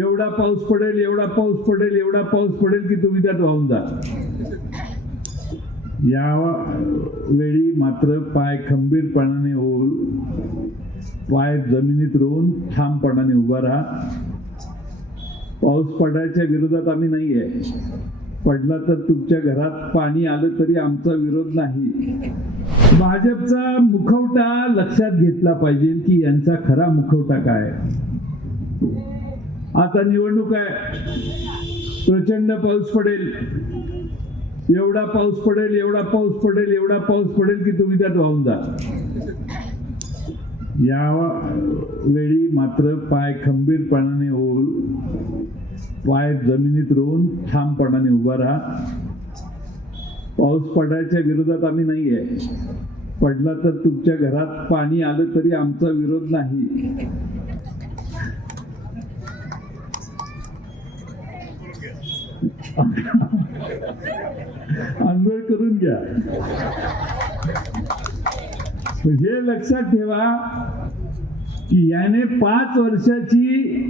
एवढा पाऊस पडेल एवढा पाऊस पडेल एवढा पाऊस पडेल की तुम्ही त्यात वाहून जा. या वेळी मात्र पाय खंबीरपणाने ओळ पाय जमिनीत रोवून ठामपणाने उभा राहा. पाऊस पडायच्या विरोधात आम्ही नाही आहे पडला तर तुमच्या घरात पाणी आलं तरी आमचा विरोध नाही. भाजपचा मुखवटा लक्षात घेतला पाहिजे की यांचा खरा मुखवटा काय? आता निवडणूक आहे. प्रचंड पाऊस पडेल. एवढा पाऊस पडेल एवढा पाऊस पडेल एवढा पाऊस पडेल की तुम्ही त्यात वाहून जा. या वेळी मात्र पाय खंबीरपणाने होऊन पाय जमिनीत रोवून ठामपणाने उभा राहा. पाऊस पडायच्या विरोधात आम्ही नाही आहे पडला तर तुमच्या घरात पाणी आलं तरी आमचा विरोध नाही. आंघोळ करून घ्या. हे लक्षात ठेवा की याने पाच वर्षाची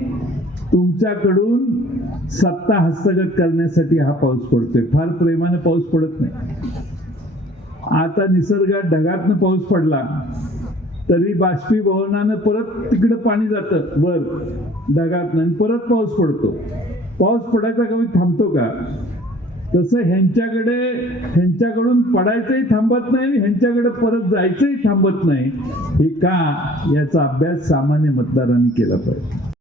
तुमच्याकडून सत्ता हस्तगत करण्यासाठी हा पाऊस पडतोय. फार प्रेमाने पाऊस पडत नाही. आता निसर्गात ढगातनं पाऊस पडला तरी बाष्पीभवनानं परत तिकडे पाणी जातं वर ढगातनं आणि परत पाऊस पडतो. पाऊस पडायचा कमी थांबतो का? तसं ह्यांच्याकडे ह्यांच्याकडून पडायचंही थांबत नाही आणि ह्यांच्याकडे परत जायचंही थांबत नाही. हे का याचा अभ्यास सामान्य मतदारांनी केला पाहिजे?